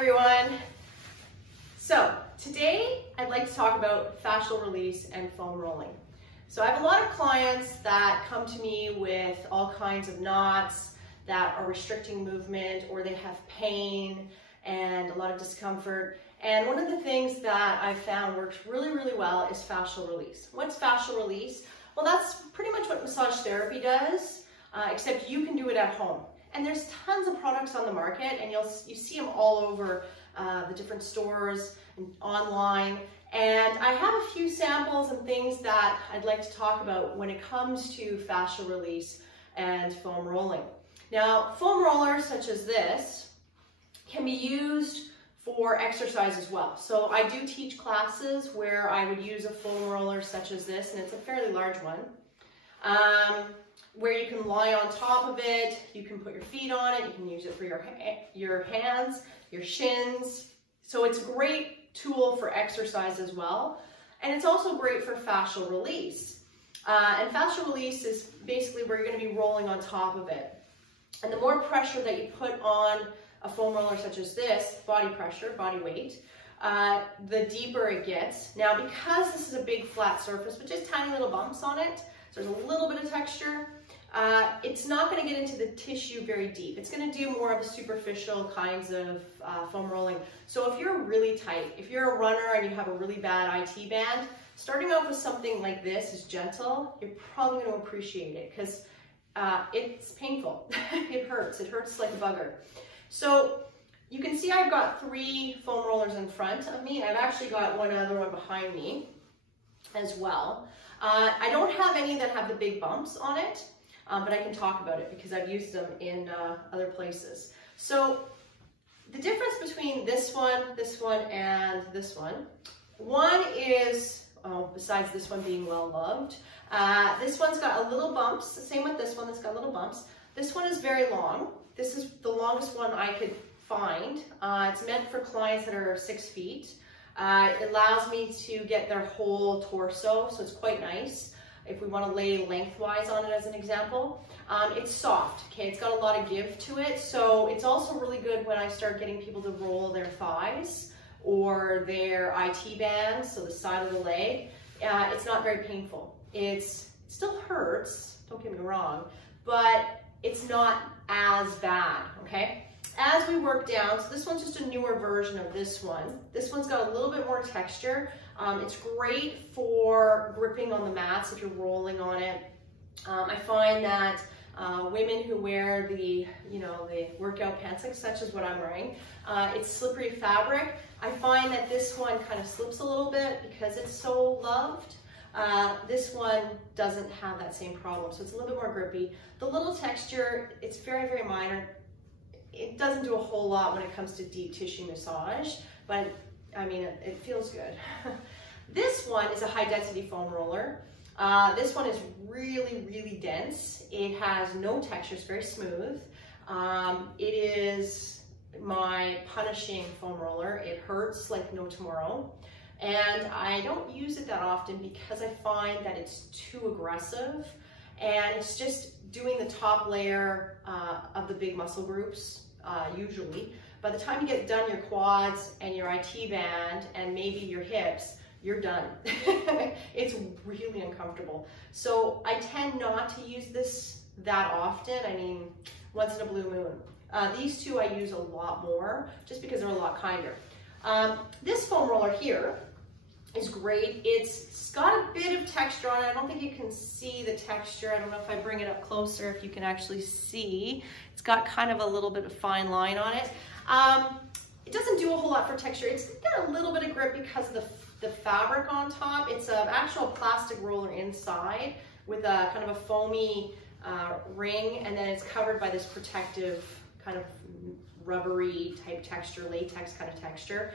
everyone. So today I'd like to talk about fascial release and foam rolling. So I have a lot of clients that come to me with all kinds of knots that are restricting movement, or they have pain and a lot of discomfort. And one of the things that I've found works really, really well is fascial release. What's fascial release? Well, that's pretty much what massage therapy does, except you can do it at home. And there's tons of products on the market, and you see them all over the different stores and online. And I have a few samples and things that I'd like to talk about when it comes to fascial release and foam rolling. Now, foam rollers such as this can be used for exercise as well. So I do teach classes where I would use a foam roller such as this, and it's a fairly large one, where you can lie on top of it, you can put your feet on it, you can use it for your hands, your shins. So it's a great tool for exercise as well. And it's also great for fascial release. And fascial release is basically where you're going to be rolling on top of it. And the more pressure that you put on a foam roller such as this, body pressure, body weight, the deeper it gets. Now, because this is a big flat surface with just tiny little bumps on it, so there's a little bit of texture, it's not going to get into the tissue very deep. It's going to do more of the superficial kinds of foam rolling. So if you're really tight, if you're a runner and you have a really bad IT band, starting off with something like this is gentle, you're probably going to appreciate it because it's painful. It hurts like a bugger. So you can see I've got 3 foam rollers in front of me. I've actually got one other one behind me as well. I don't have any that have the big bumps on it, but I can talk about it because I've used them in other places. So the difference between this one, and this one is, besides this one being well loved, this one's got a little bumps, same with this one that's got little bumps. This one is very long. This is the longest one I could find. It's meant for clients that are 6 feet. It allows me to get their whole torso, so it's quite nice if we want to lay lengthwise on it as an example. It's soft, okay? It's got a lot of give to it, so it's also really good when I start getting people to roll their thighs or their IT band, so the side of the leg. It's not very painful. It still hurts, don't get me wrong, but it's not as bad, okay? As we work down, so this one's just a newer version of this one. This one's got a little bit more texture. It's great for gripping on the mats if you're rolling on it. I find that women who wear the workout pants, like such as what I'm wearing, it's slippery fabric. I find that this one kind of slips a little bit because it's so loved. This one doesn't have that same problem, so it's a little bit more grippy. The little texture, it's very, very minor. It doesn't do a whole lot when it comes to deep tissue massage, but I mean, it feels good. This one is a high density foam roller. This one is really, really dense. It has no texture, it's very smooth. It is my punishing foam roller. It hurts like no tomorrow. And I don't use it that often because I find that it's too aggressive, and it's just doing the top layer of the big muscle groups, usually. By the time you get done your quads and your IT band and maybe your hips, you're done. It's really uncomfortable. So I tend not to use this that often. I mean, once in a blue moon. These two I use a lot more just because they're a lot kinder. This foam roller here is great. It's got a bit of texture on it. I don't think you can see the texture. I don't know if I bring it up closer, if you can actually see. It's got kind of a little bit of fine line on it. It doesn't do a whole lot for texture. It's got a little bit of grip because of the fabric on top. It's an actual plastic roller inside with a kind of a foamy ring, and then it's covered by this protective kind of rubbery type texture, latex kind of texture.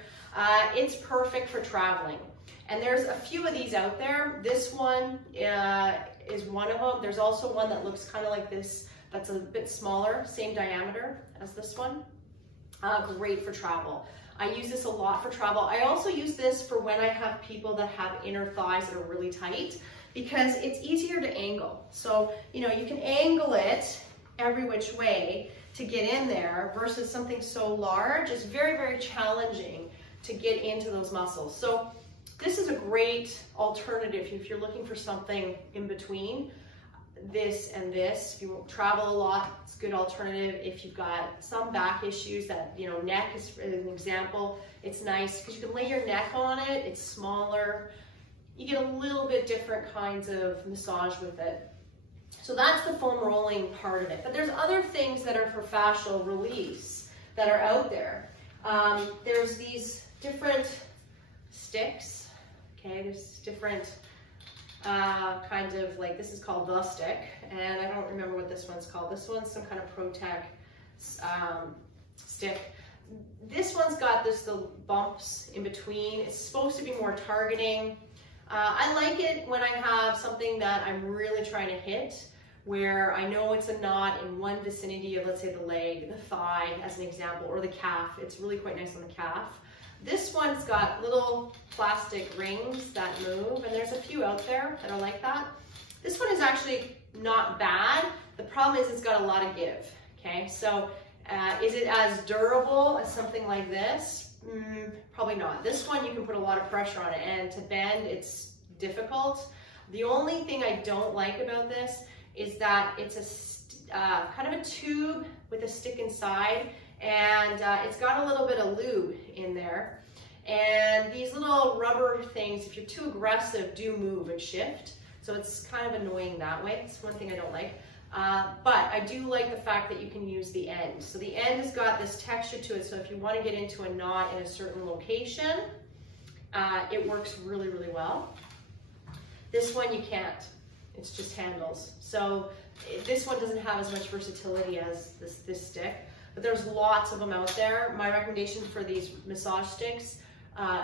It's perfect for traveling. And there's a few of these out there. This one is one of them. There's also one that looks kind of like this, that's a bit smaller, same diameter as this one. Great for travel. I use this a lot for travel. I also use this for when I have people that have inner thighs that are really tight, because it's easier to angle. So, you know, you can angle it every which way to get in there versus something so large. It's very, very challenging to get into those muscles. So this is a great alternative if you're looking for something in between this and this. If you travel a lot, it's a good alternative. If you've got some back issues that, you know, neck is an example, it's nice because you can lay your neck on it. It's smaller. You get a little bit different kinds of massage with it. So that's the foam rolling part of it. But there's other things that are for fascial release that are out there. There's these different sticks. Okay, there's different kinds of, like, this is called the stick, and I don't remember what this one's called. This one's some kind of Protec stick. This one's got the bumps in between. It's supposed to be more targeting. I like it when I have something that I'm really trying to hit, where I know it's a knot in one vicinity of, let's say, the leg, the thigh, as an example, or the calf. It's really quite nice on the calf. This one's got little plastic rings that move, and there's a few out there that are like that. This one is actually not bad. The problem is it's got a lot of give, okay? So is it as durable as something like this? Probably not. This one, you can put a lot of pressure on it, and to bend, it's difficult. The only thing I don't like about this is that it's a kind of a tube with a stick inside, and it's got a little bit of lube in there. And these little rubber things, if you're too aggressive, do move and shift. So it's kind of annoying that way. It's one thing I don't like. But I do like the fact that you can use the end. So the end has got this texture to it, so if you want to get into a knot in a certain location, it works really, really well. This one you can't. It's just handles. So this one doesn't have as much versatility as this stick, but there's lots of them out there. My recommendation for these massage sticks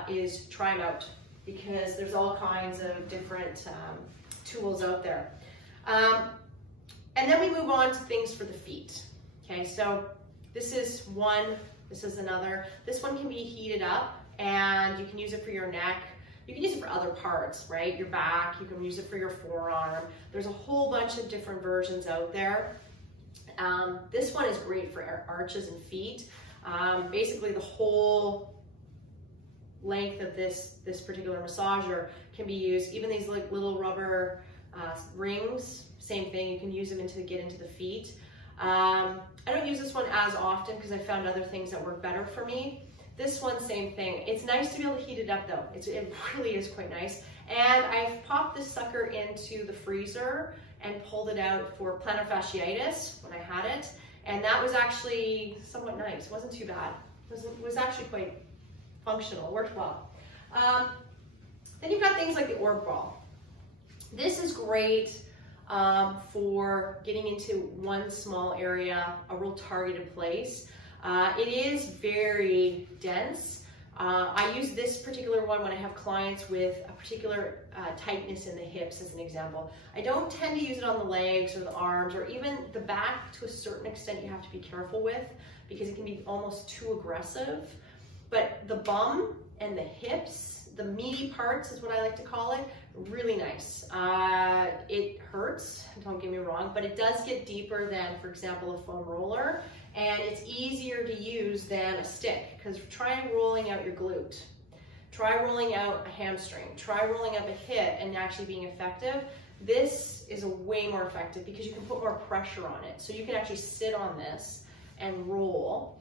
is try them out, because there's all kinds of different tools out there. And then we move on to things for the feet. Okay, so this is one, this is another. This one can be heated up, and you can use it for your neck. You can use it for other parts, right? Your back, you can use it for your forearm. There's a whole bunch of different versions out there. This one is great for arches and feet. Basically, the whole length of this particular massager can be used. Even these like little rubber rings, same thing. You can use them to get into the feet. I don't use this one as often because I found other things that work better for me. This one, same thing. It's nice to be able to heat it up though. It really is quite nice. And I've popped this sucker into the freezer and pulled it out for plantar fasciitis when I had it. And that was actually somewhat nice. It wasn't too bad. It was actually quite functional. It worked well. Then you've got things like the orb ball. This is great for getting into one small area, a real targeted place. It is very dense. I use this particular one when I have clients with a particular tightness in the hips, as an example. I don't tend to use it on the legs or the arms or even the back. To a certain extent, you have to be careful with, because it can be almost too aggressive. But the bum and the hips, the meaty parts is what I like to call it, really nice. It hurts, don't get me wrong, but it does get deeper than, for example, a foam roller. And it's easier to use than a stick, because try rolling out your glute. Try rolling out a hamstring. Try rolling up a hip and actually being effective. This is way more effective because you can put more pressure on it. So you can actually sit on this and roll,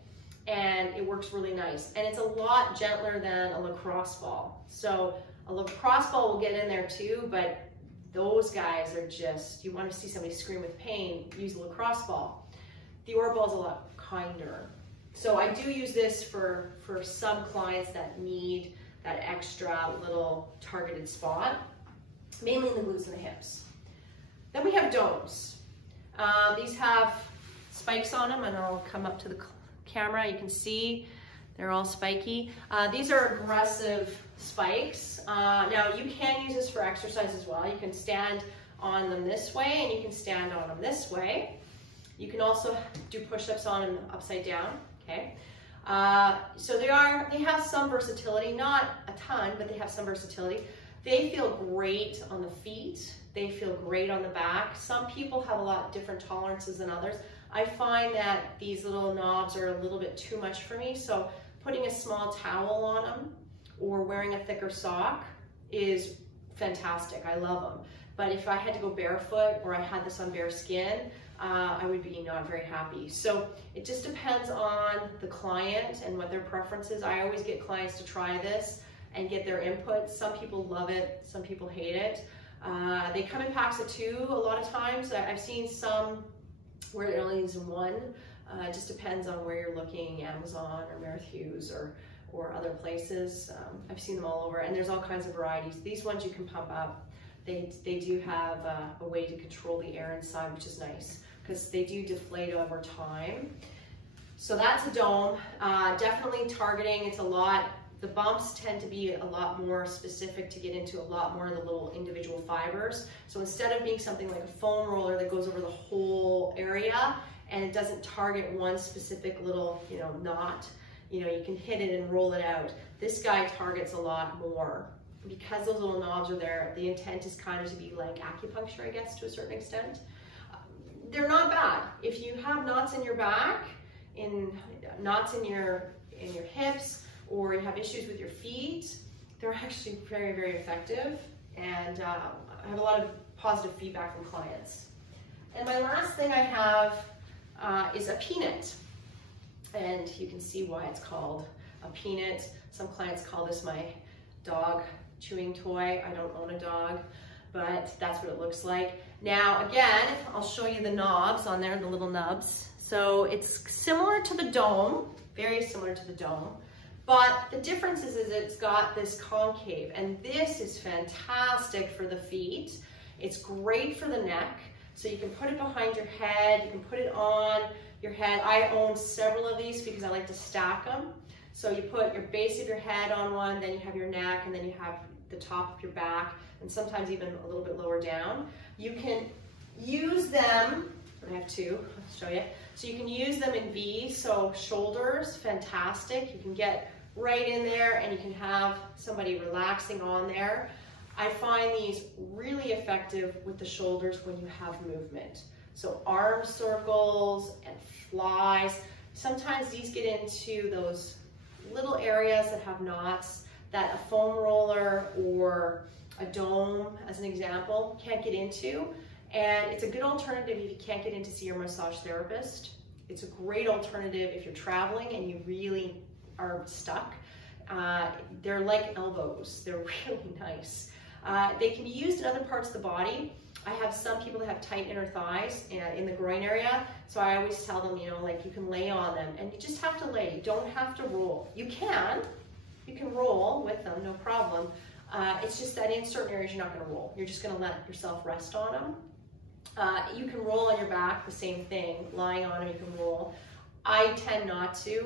and it works really nice. And it's a lot gentler than a lacrosse ball. So a lacrosse ball will get in there too, but those guys are just, you want to see somebody scream with pain, use a lacrosse ball. The orb ball is a lot kinder. So I do use this for some clients that need that extra little targeted spot, mainly in the glutes and the hips. Then we have domes. These have spikes on them, and I'll come up to the camera. You can see they're all spiky. These are aggressive spikes. Now you can use this for exercise as well. You can stand on them this way, and you can stand on them this way. You can also do push-ups on them upside down, okay? So they have some versatility, not a ton, but they have some versatility. They feel great on the feet. They feel great on the back. Some people have a lot different tolerances than others. I find that these little knobs are a little bit too much for me, so putting a small towel on them or wearing a thicker sock is fantastic. I love them. But if I had to go barefoot or I had this on bare skin, I would be not very happy. So it just depends on the client and what their preference is. I always get clients to try this and get their input. Some people love it, some people hate it. They come in packs of 2 a lot of times. I've seen some where it only is one. It just depends on where you're looking, Amazon or Merritt Hughes or other places. I've seen them all over, and there's all kinds of varieties. These ones you can pump up. They do have a way to control the air inside, which is nice because they do deflate over time. So that's a dome. Definitely targeting, it's a lot. The bumps tend to be a lot more specific to get into a lot more of the little individual fibers. So instead of being something like a foam roller that goes over the whole area and it doesn't target one specific little, knot, you can hit it and roll it out. This guy targets a lot more. Because those little knobs are there, the intent is kind of to be like acupuncture, I guess, to a certain extent. They're not bad. If you have knots in your back, knots in your hips, or you have issues with your feet, they're actually very, very effective. And I have a lot of positive feedback from clients. And my last thing I have is a peanut. And you can see why it's called a peanut. Some clients call this my dog chewing toy. I don't own a dog, but that's what it looks like. Now, again, I'll show you the knobs on there, the little nubs. So it's similar to the dome, very similar to the dome, but the difference is it's got this concave, and this is fantastic for the feet. It's great for the neck, so you can put it behind your head, you can put it on your head. I own several of these because I like to stack them. So you put your base of your head on one, then you have your neck, and then you have the top of your back, and sometimes even a little bit lower down. You can use them, I have 2, I'll show you. So you can use them in V, so shoulders, fantastic. You can get right in there and you can have somebody relaxing on there. I find these really effective with the shoulders when you have movement. So arm circles and flies. Sometimes these get into those little areas that have knots that a foam roller or a dome, as an example, can't get into. And it's a good alternative if you can't get in to see your massage therapist. It's a great alternative if you're traveling and you really are stuck. They're like elbows. They're really nice. They can be used in other parts of the body. I have some people that have tight inner thighs in the groin area, so I always tell them, like you can lay on them, and you just have to lay. You don't have to roll. You can roll with them, no problem. It's just that in certain areas you're not going to roll. You're just going to let yourself rest on them. You can roll on your back, the same thing. Lying on them, you can roll. I tend not to,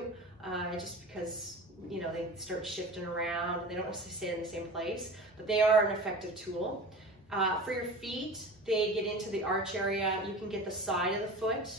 just because they start shifting around and they don't necessarily stay in the same place, but they are an effective tool. For your feet, they get into the arch area. You can get the side of the foot,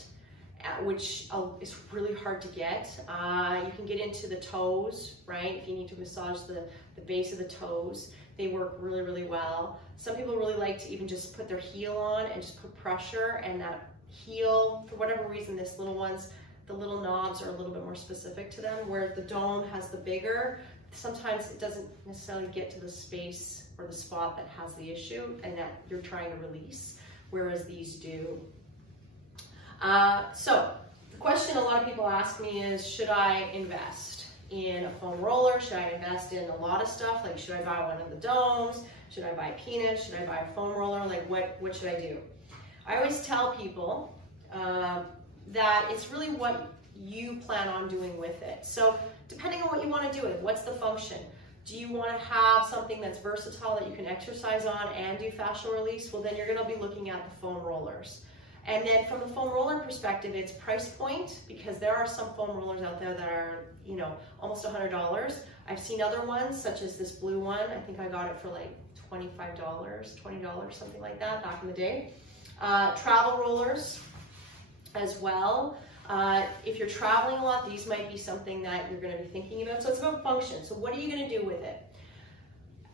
which is really hard to get. You can get into the toes, right? If you need to massage the base of the toes, they work really, really well. Some people really like to even just put their heel on and just put pressure, and that heel, for whatever reason, the little knobs are a little bit more specific to them, where the dome has the bigger. Sometimes it doesn't necessarily get to the space or the spot that has the issue and that you're trying to release, whereas these do. So the question a lot of people ask me is, should I invest in a foam roller? Should I invest in a lot of stuff? Like, should I buy one of the domes? Should I buy a peanut? Should I buy a foam roller? Like, what should I do? I always tell people that it's really what you plan on doing with it. So depending on what you want to do with it, what's the function? Do you want to have something that's versatile that you can exercise on and do fascial release? Well, then you're going to be looking at the foam rollers. And then from the foam roller perspective, it's price point, because there are some foam rollers out there that are, almost $100. I've seen other ones, such as this blue one. I think I got it for like $25, $20, something like that back in the day. Travel rollers as well. If you're traveling a lot, these might be something that you're going to be thinking about. So it's about function. So what are you going to do with it?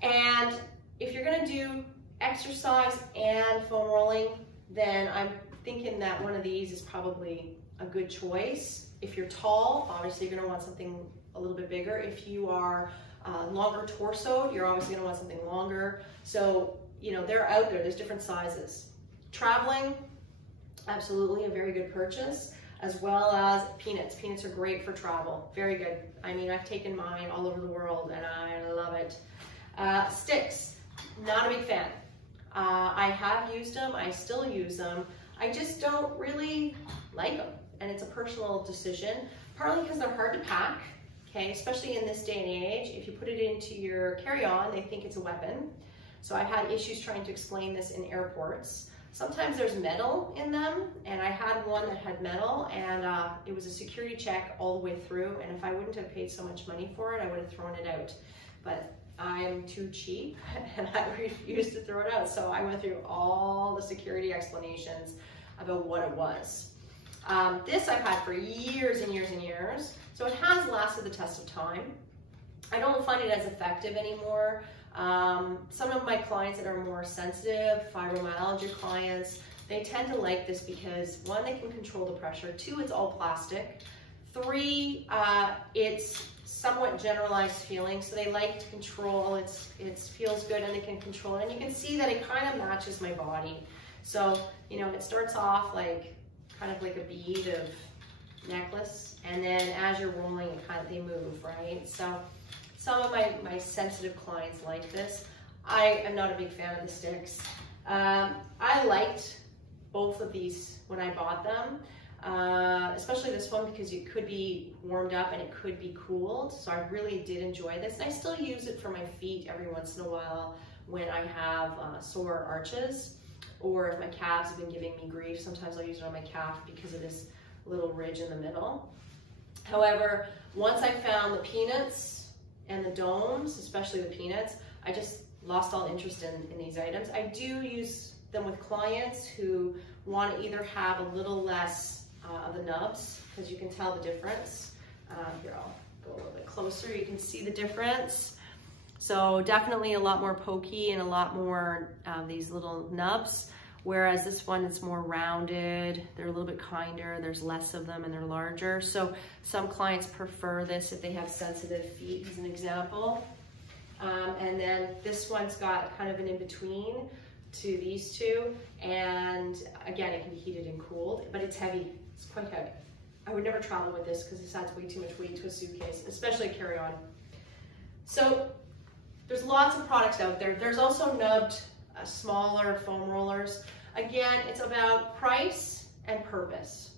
And if you're going to do exercise and foam rolling, then I'm thinking that one of these is probably a good choice. If you're tall, obviously you're gonna want something a little bit bigger. If you are longer torsoed, you're obviously gonna want something longer. So, you know, they're out there, there's different sizes. Traveling, absolutely a very good purchase, as well as peanuts. Peanuts are great for travel, very good. I mean, I've taken mine all over the world and I love it. Sticks, not a big fan. I have used them, I still use them. I just don't really like them, and it's a personal decision, partly because they're hard to pack, okay, especially in this day and age. If you put it into your carry-on, they think it's a weapon. So I've had issues trying to explain this in airports. Sometimes there's metal in them, and I had one that had metal, and it was a security check all the way through, and if I wouldn't have paid so much money for it, I would have thrown it out. But I'm too cheap, and I refused to throw it out, so I went through all the security explanations about what it was. This I've had for years and years and years, so it has lasted the test of time. I don't find it as effective anymore. Some of my clients that are more sensitive, fibromyalgia clients, they tend to like this because 1, they can control the pressure, 2, it's all plastic, 3, it's somewhat generalized feeling, so they like to control, it feels good and they can control it, and you can see that it kind of matches my body. So, you know, it starts off like, kind of like a bead of necklace, and then as you're rolling, they move, right? So some of my sensitive clients like this. I am not a big fan of the sticks. I liked both of these when I bought them, especially this one because it could be warmed up and it could be cooled. So I really did enjoy this. And I still use it for my feet every once in a while when I have sore arches, or if my calves have been giving me grief. Sometimes I'll use it on my calf because of this little ridge in the middle. However, once I found the peanuts and the domes, especially the peanuts, I just lost all interest in these items. I do use them with clients who want to either have a little less of the nubs, because you can tell the difference. Here, I'll go a little bit closer. You can see the difference. So definitely a lot more pokey and a lot more these little nubs, whereas this one is more rounded. They're a little bit kinder, there's less of them and they're larger. So some clients prefer this if they have sensitive feet, as an example. And then this one's got kind of an in-between to these two. And again, it can be heated and cooled, but it's heavy, it's quite heavy. I would never travel with this because this adds way too much weight to a suitcase, especially a carry-on. So there's lots of products out there. There's also nubbed, smaller foam rollers. Again, it's about price and purpose.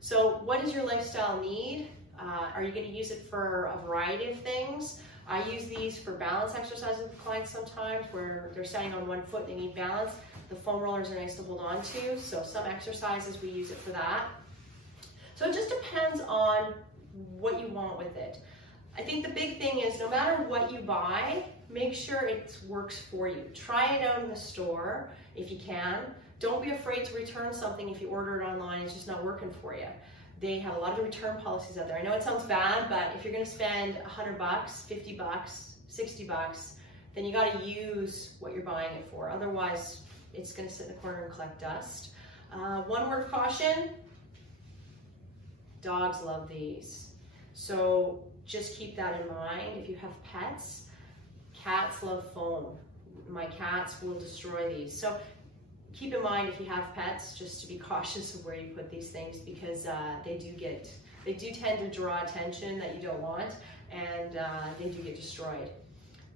So what does your lifestyle need? Are you going to use it for a variety of things? I use these for balance exercises with clients sometimes where they're standing on one foot, they need balance. The foam rollers are nice to hold on to. So some exercises we use it for that. So it just depends on what you want with it. I think the big thing is no matter what you buy, make sure it works for you. Try it out in the store if you can. Don't be afraid to return something if you order it online, it's just not working for you. They have a lot of return policies out there. I know it sounds bad, but if you're gonna spend $100, $50, $60, then you gotta use what you're buying it for. Otherwise, it's gonna sit in the corner and collect dust. One word of caution, dogs love these. So just keep that in mind. If you have pets, cats love foam. My cats will destroy these. So keep in mind if you have pets, just to be cautious of where you put these things, because they do tend to draw attention that you don't want, and they do get destroyed.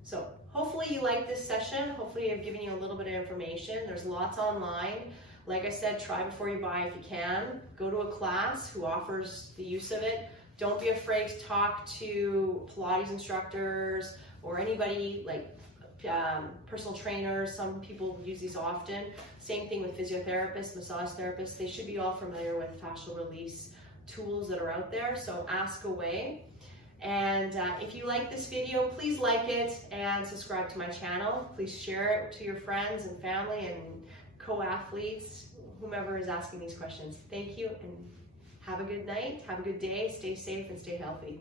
So hopefully you like this session. Hopefully I've given you a little bit of information. There's lots online. Like I said, try before you buy if you can. Go to a class who offers the use of it. Don't be afraid to talk to Pilates instructors or anybody like personal trainers. Some people use these often. Same thing with physiotherapists, massage therapists. They should be all familiar with fascial release tools that are out there. So ask away. And if you like this video, please like it and subscribe to my channel. Please share it to your friends and family and co-athletes, whomever is asking these questions. Thank you and have a good night, have a good day, stay safe and stay healthy.